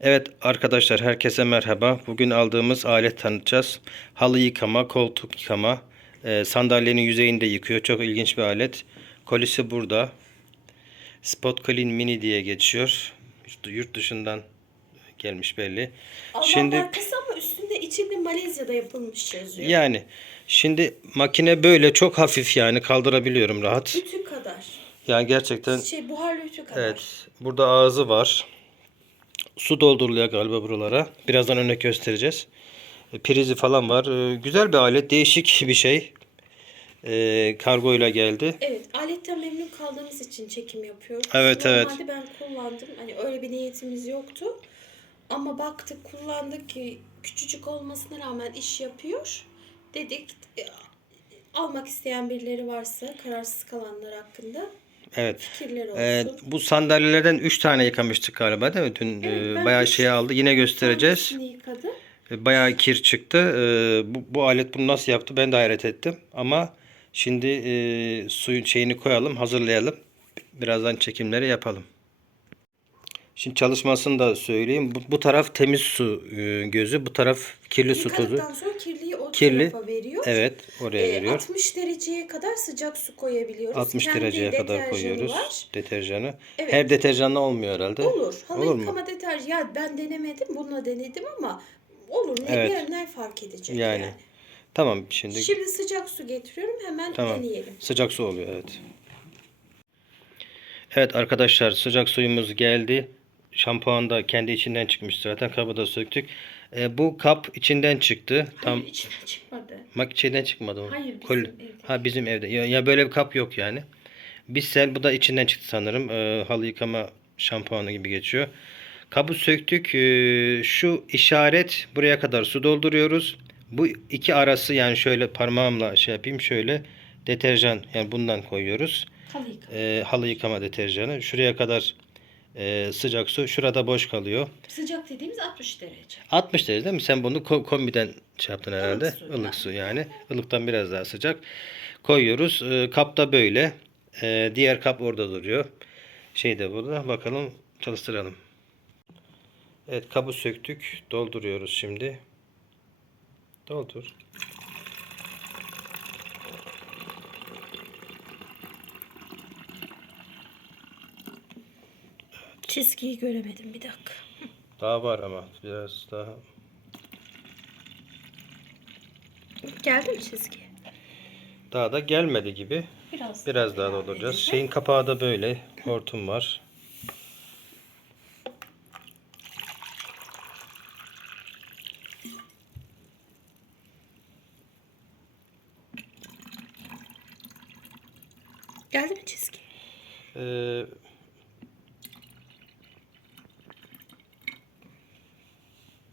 Evet arkadaşlar herkese merhaba. Bugün aldığımız alet tanıtacağız. Halı yıkama, koltuk yıkama, e, sandalyenin yüzeyinde yıkıyor. Çok ilginç bir alet. Kolisi burada. Spot Clean Mini diye geçiyor. Yurt- dışından gelmiş belli. Alman Şimdi markası ama üstünde içinde Malezya'da yapılmış yazıyor. yani şimdi makine böyle çok hafif yani kaldırabiliyorum rahat. Ütü kadar. Yani gerçekten Şey buharlı ütü kadar. Evet. Burada ağzı var. Su dolduruluyor galiba buralara. Birazdan örnek göstereceğiz. E, Prizi falan var. E, Güzel bir alet. Değişik bir şey. E, kargo ile geldi. Evet, aletten memnun kaldığımız için çekim yapıyoruz. Evet, evet. Normalde ben kullandım. Hani öyle bir niyetimiz yoktu. Ama baktık, kullandık ki küçücük olmasına rağmen iş yapıyor. Dedik e, almak isteyen birileri varsa kararsız kalanlar hakkında Evet. fikirler olsun. E, bu sandalyelerden 3 tane yıkamıştık galiba değil mi? Dün e, Evet, ben bayağı şey aldı. Yine göstereceğiz. E, Bayağı kir çıktı. E, bu, bu alet bunu nasıl yaptı ben de hayret ettim. Ama şimdi e, suyun şeyini koyalım, hazırlayalım. Birazdan çekimleri yapalım. Şimdi çalışmasını da söyleyeyim. Bu, bu taraf temiz su e, gözü, bu taraf kirli su tozu. Sonra kirliyi o Kirli. veriyor. Evet, oraya Ee, veriyor. 60 dereceye kadar sıcak su koyabiliyoruz. 60 Kendi dereceye kadar koyuyoruz Var. deterjanı. Evet. Her deterjanla olmuyor herhalde. Olur. Halı Olur mu? yıkama deterjanı. Ya ben denemedim. Bununla denedim ama olur. Ne, Evet. ne fark edecek Yani. yani. Tamam şimdi. Şimdi sıcak su getiriyorum. Hemen Tamam. deneyelim. Sıcak su oluyor evet. Evet arkadaşlar sıcak suyumuz geldi. Şampuan da kendi içinden çıkmış zaten. Kabı da söktük. E, bu kap içinden çıktı. Tam Hayır içine çıkmadı. mak içinden çıkmadı mı? Hayır, bizim Kol- evde. Ha bizim evde. Ya, ya böyle bir kap yok yani. Bissel bu da içinden çıktı sanırım. E, halı yıkama şampuanı gibi geçiyor. Kabı söktük. E, şu işaret buraya kadar su dolduruyoruz. Bu iki arası yani şöyle parmağımla şey yapayım şöyle deterjan yani bundan koyuyoruz. Halı yıkama. E, halı yıkama deterjanı. Şuraya kadar e, sıcak su. Şurada boş kalıyor. Sıcak dediğimiz 60 derece. 60 derece değil mi? Sen bunu ko- kombiden şey yaptın herhalde. su Ilık yani. su yani. Ilıktan biraz daha sıcak. Koyuyoruz. E, kap da böyle. E, diğer kap orada duruyor. Şey de burada. Bakalım çalıştıralım. Evet kabı söktük. Dolduruyoruz şimdi. Doldur. Çizgiyi göremedim bir dakika. Daha var ama biraz daha. Geldi mi çizgi? Daha da gelmedi gibi. Biraz. Biraz daha dolduracağız. Şeyin kapağı da böyle. Hortum var. Geldi mi çizgi? Ee,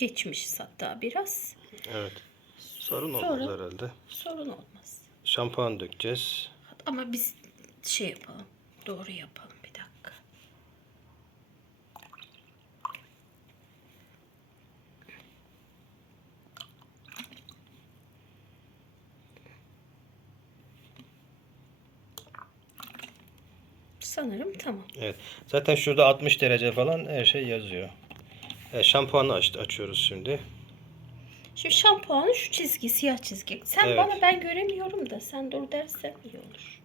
Geçmişiz hatta biraz. evet. Sorun olmaz herhalde. Sorun olmaz. Şampuan dökeceğiz. Ama biz şey yapalım. Doğru yapalım bir dakika. Sanırım tamam. Evet. Zaten şurada 60 derece falan her şey yazıyor. Evet, şampuanı aç, açıyoruz şimdi. Şimdi şampuanın şu çizgi, siyah çizgi. Sen Evet. bana ben göremiyorum da sen dur dersen iyi olur.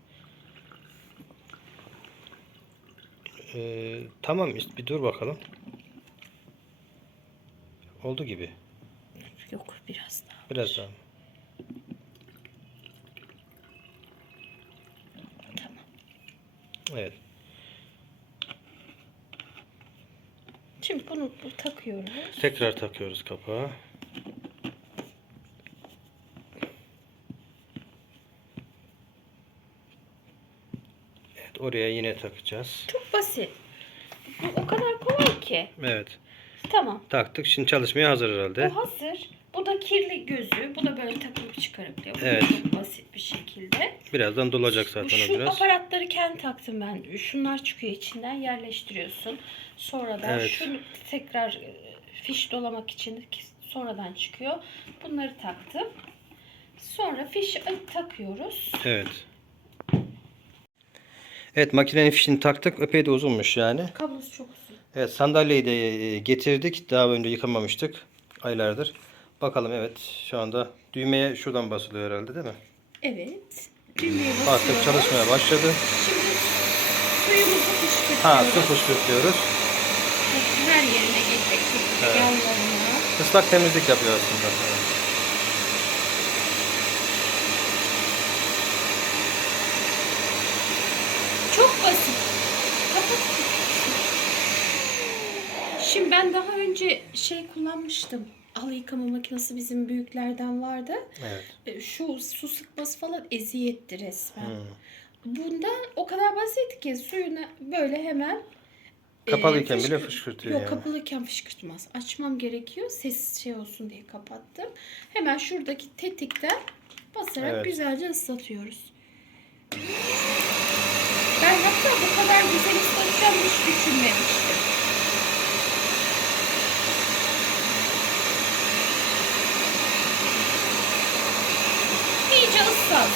Ee, tamam bir dur bakalım. Oldu gibi. Yok biraz daha. Biraz daha. Tamam. Evet. Şimdi bunu bu takıyoruz. Tekrar takıyoruz kapağı. Evet, oraya yine takacağız. Çok basit. Bu o kadar kolay ki. Evet. Tamam. Taktık. Şimdi çalışmaya hazır herhalde. Bu hazır. Bu da kirli gözü. Bu da böyle takılıp da Evet. çok basit bir şekilde. Birazdan dolacak zaten o şu biraz. aparatları kendi taktım ben. Şunlar çıkıyor içinden yerleştiriyorsun. Sonradan Evet. şunu tekrar e, fiş dolamak için sonradan çıkıyor. Bunları taktım. Sonra fiş takıyoruz. Evet. Evet makinenin fişini taktık. Epey de uzunmuş yani. Kablosu çok uzun. Evet sandalyeyi de e, getirdik. Daha önce yıkamamıştık. Aylardır. Bakalım evet şu anda düğmeye şuradan basılıyor herhalde değil mi? Evet. Düğmeye Artık basıyoruz. çalışmaya başladı. Şimdi suyumuzu fışkırtıyoruz. Ha su fışkırtıyoruz. Her yerine gelecek şekilde Evet. yanlarına. Islak temizlik yapıyor aslında. Çok basit. Kapat. Şimdi ben daha önce şey kullanmıştım. Halı yıkama makinesi bizim büyüklerden vardı. Evet. E, Şu su sıkması falan eziyetti resmen. Hmm. Bundan o kadar basit ki suyunu böyle hemen e, Kapalıyken bile fışkır- fışkırtıyor Yok yani. kapalıyken fışkırtmaz. Açmam gerekiyor. Ses şey olsun diye kapattım. Hemen şuradaki tetikten basarak Evet. güzelce ıslatıyoruz. Ben hatta bu kadar güzel ıslatacağım hiç düşünmemiştim. İyice ıslat.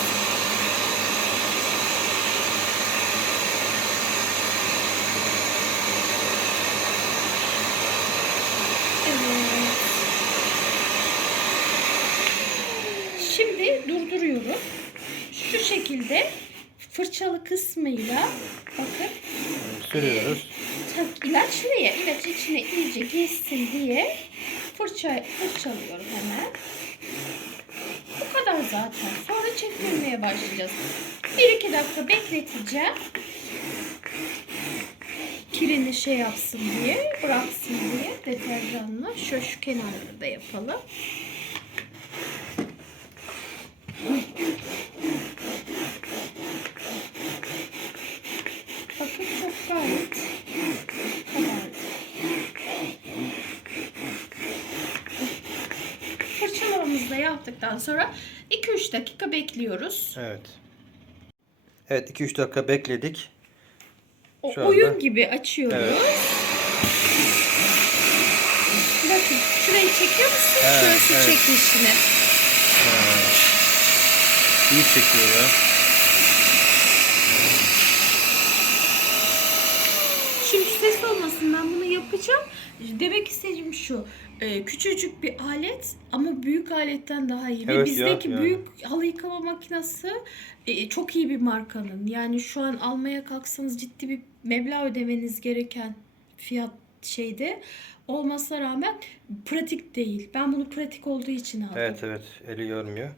Evet. Şimdi durduruyorum. Şu şekilde fırçalı kısmıyla bakın Sürüyoruz. tak ilaçlı ya ilaç içine iyice geçsin diye fırça fırçalıyorum hemen. Bu kadar zaten. Sonra çektirmeye başlayacağız. 1-2 dakika bekleteceğim. Kirini şey yapsın diye, bıraksın diye deterjanla. Şu şu kenarları da yapalım. Kabardı. Fırçalamamızı da yaptıktan sonra 2-3 dakika bekliyoruz. Evet. Evet 2-3 dakika bekledik. O Şu anda- oyun gibi açıyoruz. Evet. Bakın şurayı çekiyor musun? Evet, Şurası evet. çekişini. İyi çekiyor ya. Şimdi ses olmasın ben bunu yapacağım. Demek istediğim şu. e, küçücük bir alet ama büyük aletten daha iyi. Ve Evet ya, bizdeki yani. büyük halı yıkama makinesi e, çok iyi bir markanın. Yani şu an almaya kalksanız ciddi bir meblağ ödemeniz gereken fiyat şeyde olmasına rağmen pratik değil. Ben bunu pratik olduğu için aldım. Evet evet eli yormuyor.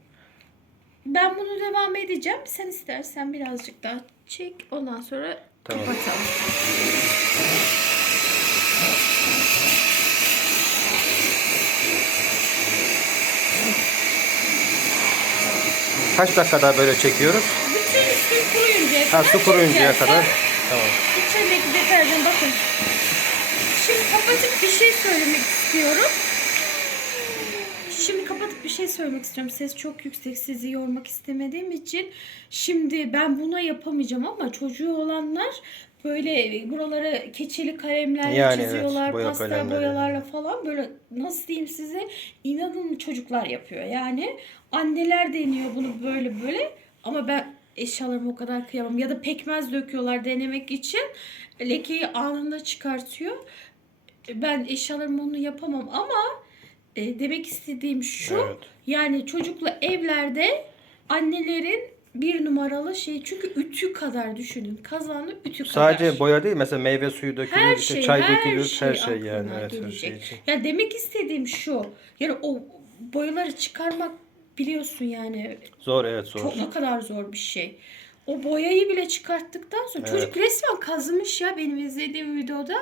Ben bunu devam edeceğim. Sen istersen birazcık daha çek. Ondan sonra Tamam. kapatalım. Kaç dakika daha böyle çekiyoruz? Bütün üstün kuruyuncaya Ha kadar su kuruyuncaya çekeceğiz. kadar. Tamam. İçerideki deterjan bakın. Şimdi kapatıp bir şey söylemek istiyorum. Şey söylemek istiyorum. Ses çok yüksek. Sizi yormak istemediğim için. Şimdi ben buna yapamayacağım ama çocuğu olanlar böyle buralara keçeli kalemlerle Yani evet, çiziyorlar. boya pastel kalemleri. boyalarla falan böyle nasıl diyeyim size inanın çocuklar yapıyor. Yani anneler deniyor bunu böyle böyle ama ben eşyalarımı o kadar kıyamam. Ya da pekmez döküyorlar denemek için. Lekeyi anında çıkartıyor. Ben eşyalarımı onu yapamam ama e, demek istediğim şu. Evet. Yani çocukla evlerde annelerin bir numaralı şey. Çünkü ütü kadar düşünün. Kazanı ütü kadar. Sadece boya değil mesela meyve suyu dökülür, her işte şey, çay her dökülür, şey, her şey yani evet her şey için. Ya demek istediğim şu. Yani o boyaları çıkarmak biliyorsun yani Zor evet zor. çok ne kadar zor bir şey. O boyayı bile çıkarttıktan sonra Evet. çocuk resmen kazımış ya benim izlediğim videoda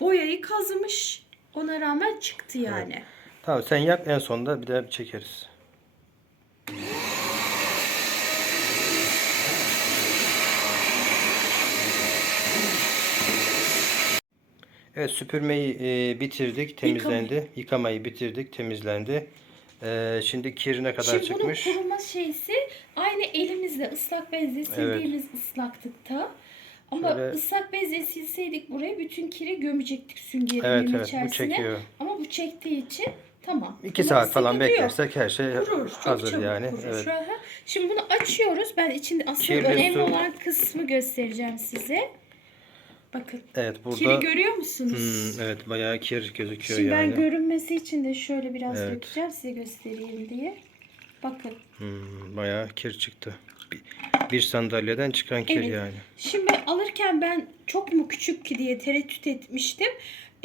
boyayı kazımış. Ona rağmen çıktı yani. Tamam sen yap en sonunda bir de çekeriz. Evet süpürmeyi e, bitirdik, temizlendi. Yıkamayı bitirdik, temizlendi. E, şimdi kirine kadar Şimdi çıkmış. bunun kuruma şeysi aynı elimizle ıslak bezle sildiğimiz ıslaklıkta. Ama Şöyle- ıslak bezle silseydik buraya bütün kiri gömecektik süngerin Evet evet bu içerisine. çekiyor. Ama bu çektiği için tamam. 2 Buna saat falan beklersek her şey Kurur, hazır yani. kurur. Evet. An- Şimdi bunu açıyoruz. Ben içinde asıl Kirli önemli su. olan kısmı göstereceğim size. Bakın. Evet burada Kiri görüyor musunuz? Hmm, evet bayağı kir gözüküyor Şimdi yani. ben görünmesi için de şöyle biraz Evet. dökeceğim size göstereyim diye. Bakın. Hmm, bayağı kir çıktı. Bir, bir sandalyeden çıkan kir Evet. yani. Şimdi alırken ben çok mu küçük ki diye tereddüt etmiştim.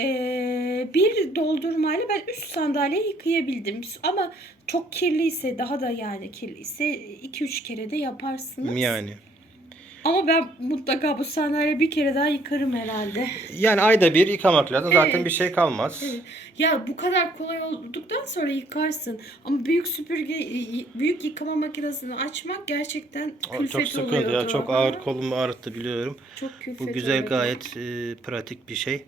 Ee, bir doldurmayla ben üst sandalyeyi yıkayabildim. Ama çok kirliyse daha da yani kirliyse 2-3 kere de yaparsınız. Yani. Ama ben mutlaka bu sandalyeyi bir kere daha yıkarım herhalde. Yani ayda bir yıkamak lazım. Zaten Evet. bir şey kalmaz. Evet. Ya bu kadar kolay olduktan sonra yıkarsın. Ama büyük süpürge, büyük yıkama makinesini açmak gerçekten külfet çok sıkıntı oluyordu. ya. Çok ağır kolumu ağrıttı biliyorum. Çok külfet Bu güzel oluyordu. gayet e, pratik bir şey.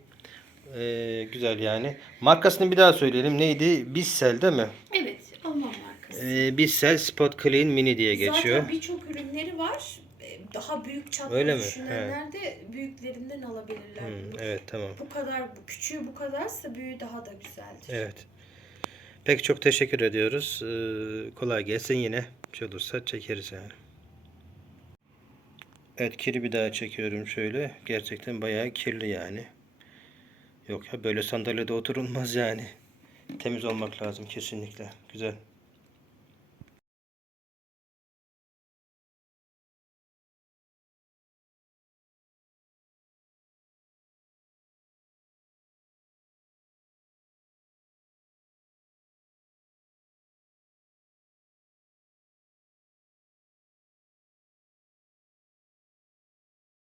E, güzel yani. Markasını bir daha söyleyelim. Neydi? Bissell değil mi? Evet, Alman markası. E, Bissell Spot Clean Mini diye geçiyor. Zaten birçok ürünleri var. Ee, Daha büyük çaplı Öyle mi? düşünenler de büyüklerinden alabilirler. Hmm, evet tamam. Bu kadar, bu küçüğü bu kadarsa büyüğü daha da güzeldir. Evet. Peki çok teşekkür ediyoruz. Ee, kolay gelsin yine. Bir şey olursa çekeriz yani. Evet kiri bir daha çekiyorum şöyle. Gerçekten bayağı kirli yani. Yok ya böyle sandalyede oturulmaz yani. Temiz olmak lazım kesinlikle. Güzel.